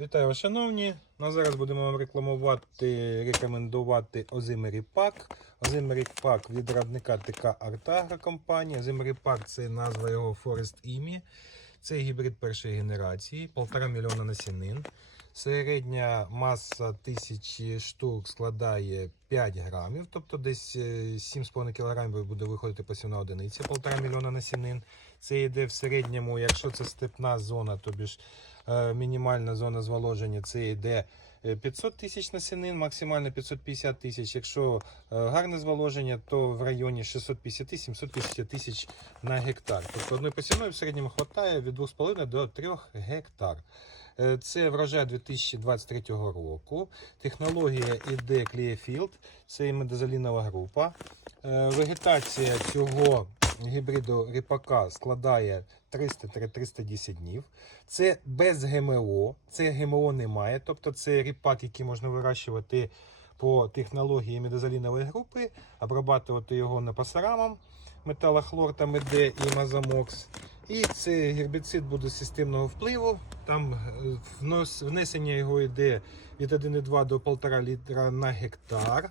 Вітаю вас, шановні. А зараз будемо вам рекламувати, рекомендувати Озимері Пак. Озимері Пак від радника ТК Артагра компанії. Озимері Пак це назва його Forest Імі. Це гібрид першої генерації, 1,5 мільйона насінин. Середня маса тисячі штук складає 5 грамів, тобто десь е, 7,5 кг буде виходити посівна одиниця, 1,5 мільйона насінин. Це йде в середньому, якщо це степна зона, тобі ж е, мінімальна зона зволоження, це йде е, 500 тисяч насінин, максимально 550 тисяч. Якщо е, гарне зволоження, то в районі 650-750 тисяч на гектар. Тобто одної посівної в середньому вистачає від 2,5 до 3 гектар. Е, Це врожай 2023 року. Технологія іде Clearfield, це і медозалінова група. Е, Вегетація цього гібриду ріпака складає 300-310 днів. Це без ГМО, це ГМО немає. Тобто це ріпак, який можна вирощувати по технології медозалінової групи, обрабатувати його не пасарамом, металохлор там іде і мазамокс. І це гербіцид буде системного впливу. Там е, внесення його йде від 1,2 до 1,5 літра на гектар.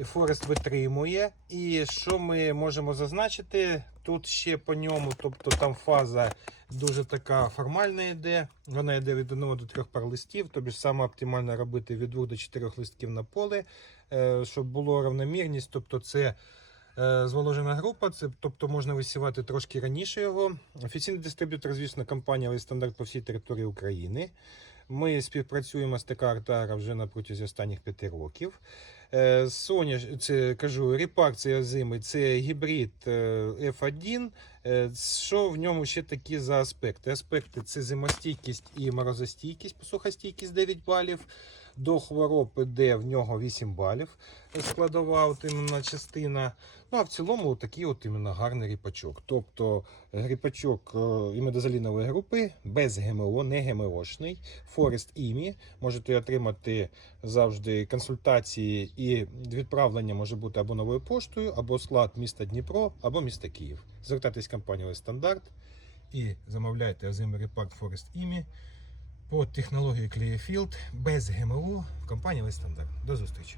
Форест витримує. І що ми можемо зазначити? Тут ще по ньому, тобто там фаза дуже така формальна йде. Вона йде від 1 до 3 пар листів, тобі ж саме оптимально робити від 2 до 4 листків на поле, е, щоб було равномірність. Тобто це зволожена група, це, тобто можна висівати трошки раніше його. Офіційний дистриб'ютор, звісно, компанія «Лейс стандарт по всій території України. Ми співпрацюємо з ТК Артара вже на протязі останніх п'яти років. Е, Соня, це кажу, ріпак це озимий, це гібрид е, F1. Е, Що в ньому ще такі за аспекти? Аспекти це зимостійкість і морозостійкість, посухостійкість 9 балів. До хвороб іде в нього 8 балів складова от іменно частина. Ну а в цілому такий от іменно гарний ріпачок. Тобто е, і медозалінової групи без ГМО, не ГМОшний. Форест імі. Можете отримати завжди консультації і відправлення може бути або новою поштою, або склад міста Дніпро, або міста Київ. Звертайтесь в компанію Стандарт і замовляйте озимий ріпак Форест імі по технології Clearfield без ГМО в компанії Стандарт. До зустрічі!